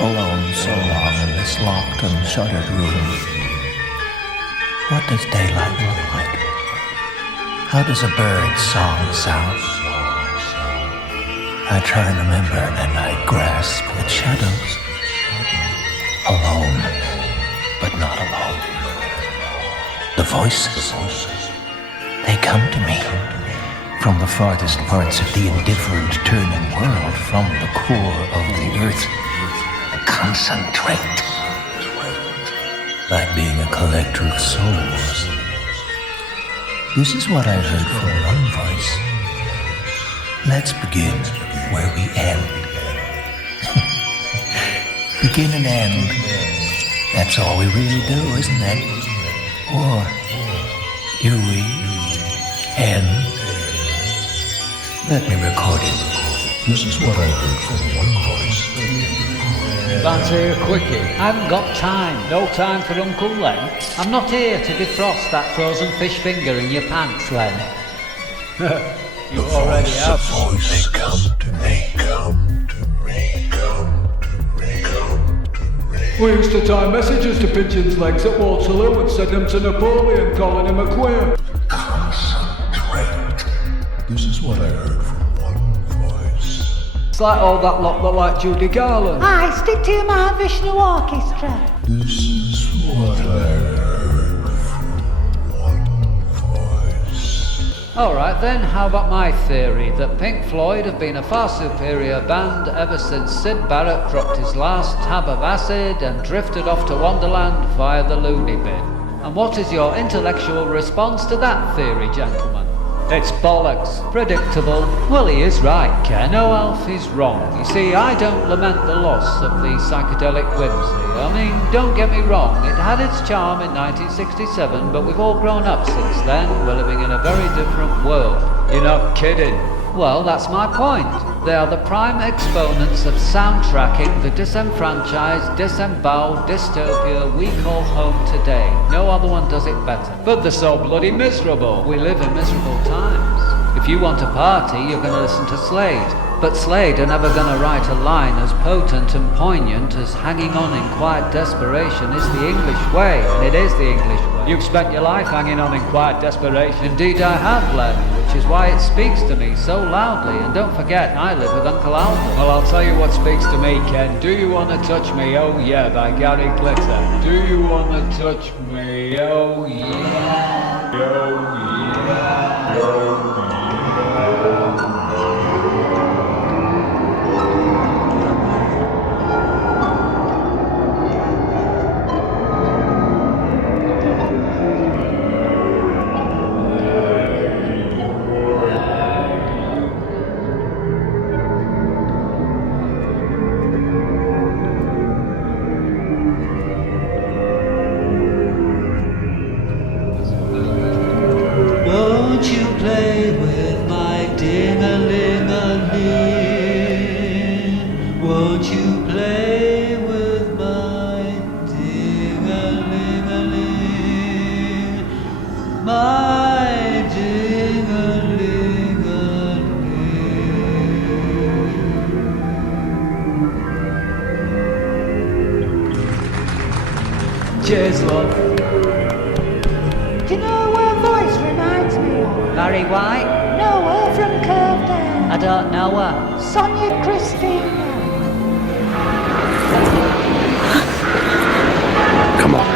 Alone so long in this locked and shuttered room. What does daylight look like? How does a bird's song sound? I try and remember and I grasp at shadows. Alone, but not alone. The voices, they come to me from the farthest parts of the indifferent turning world, from the core of the earth. Concentrate. Like being a collector of souls. This is what I heard from one voice. Let's begin where we end. Begin and end. That's all we really do, isn't it? Or do we end? Let me record it. This is what I heard from one voice. Fancy a quickie? I haven't got time. No time for Uncle Len. I'm not here to defrost that frozen fish finger in your pants, Len. You already have. The voice, they come to me, come to me, come to me, come to me. We used to tie messages to pigeons' legs at Waterloo and send them to Napoleon, calling him a queer. Concentrate. This is what I heard from one voice. It's like all that lot look like Judy Garland. Aye, stick to your Mahavishnu Orchestra. This is what I heard from one voice. Alright then, how about my theory that Pink Floyd have been a far superior band ever since Syd Barrett dropped his last tab of acid and drifted off to Wonderland via the loony bin? And what is your intellectual response to that theory, gentlemen? It's bollocks. Predictable. Well, he is right, Ken. No, Alfie's wrong. You see, I don't lament the loss of the psychedelic whimsy. I mean, don't get me wrong, it had its charm in 1967, but we've all grown up since then. We're living in a very different world. You're not kidding. Well, that's my point. They are the prime exponents of soundtracking the disenfranchised, disemboweled dystopia we call home today. No other one does it better. But they're so bloody miserable. We live in miserable times. If you want a party, you're going to listen to Slade. But Slade are never going to write a line as potent and poignant as hanging on in quiet desperation is the English way, and it is the English way. You've spent your life hanging on in quiet desperation. Indeed I have, Len, which is why it speaks to me so loudly. And don't forget, I live with Uncle Alvin. Well, I'll tell you what speaks to me, Ken. Do You Wanna Touch Me? Oh Yeah, by Gary Glitter. Do you wanna touch me? Oh yeah. Oh yeah. Oh yeah. Won't you play with my ding-a-ling-a-ling? Won't you play with my ding-a-ling-a-ling? My ding-a-ling-a-ling. Cheers, love. Do you know where voice reminds me of? Barry White? No, her from Curve Down. I don't know her. Sonia Christina. Come on.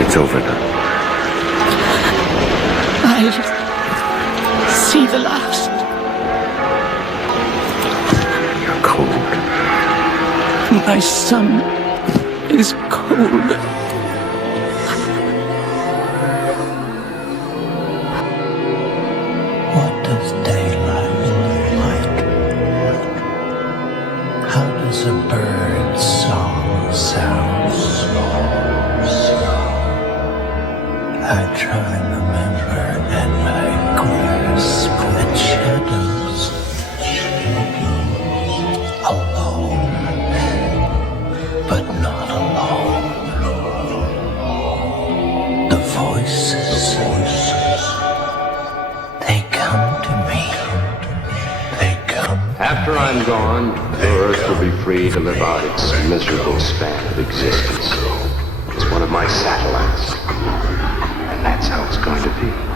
It's over now. I see the last. You're cold. My son is cold. What does daylight look like? How does a bird's song sound? I try and remember and I grasp at shadows. Alone, but not alone. The voices, they come to me. They come. After I'm gone, the Earth will be free to live out its miserable span of existence. It's one of my satellites. And that's how it's going to be.